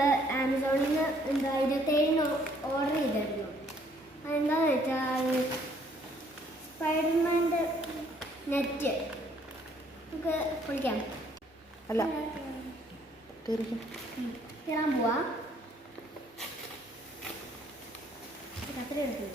ഞങ്ങൾ ആമസോണിൽ നിന്ന് 27-ന് ഓർഡർ ചെയ്തായിരുന്നു. അതെന്താണെന്ന് വെച്ചാൽ സ്പൈഡർമാൻ്റെ നെറ്റ് നമുക്ക് പൊളിക്കാം. അല്ല കയറാൻ പോവാ. കത്തിര എടുത്തു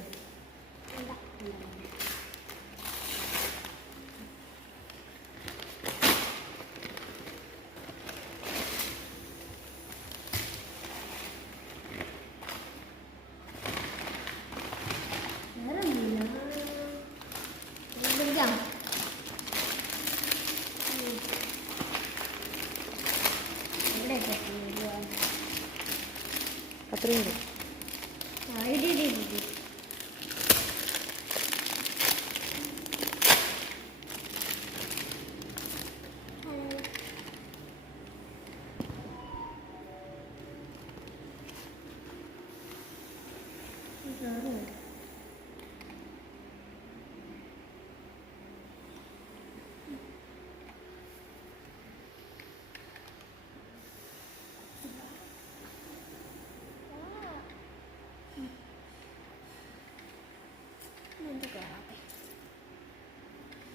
അത്രയും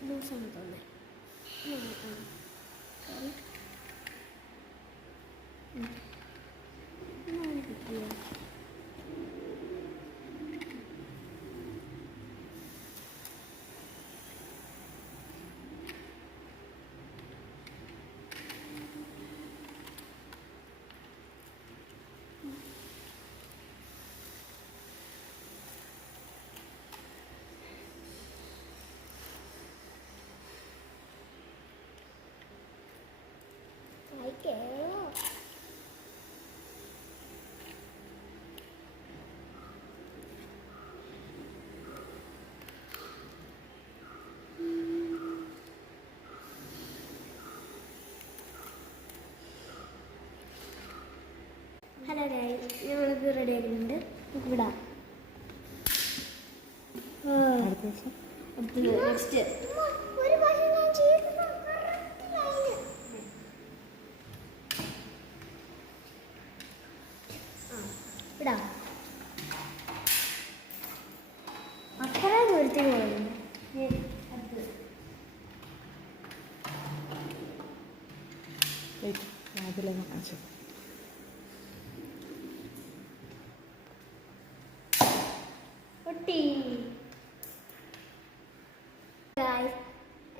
ലൂസാണ് തോന്നുന്നത്. കിട്ടിയോ? ഹലോ ഗൈസ്, ഞങ്ങളിത് റെഡി ആക്കുന്നുണ്ട്. വിടാം. നെക്സ്റ്റ് വിടാം. അത്ര ദൂരത്തിൽ പോകുന്നു. അതിലൊന്ന് കാണിച്ചു.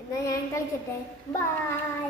എന്നാൽ ഞാൻ കളിക്കട്ടെ. ബൈ.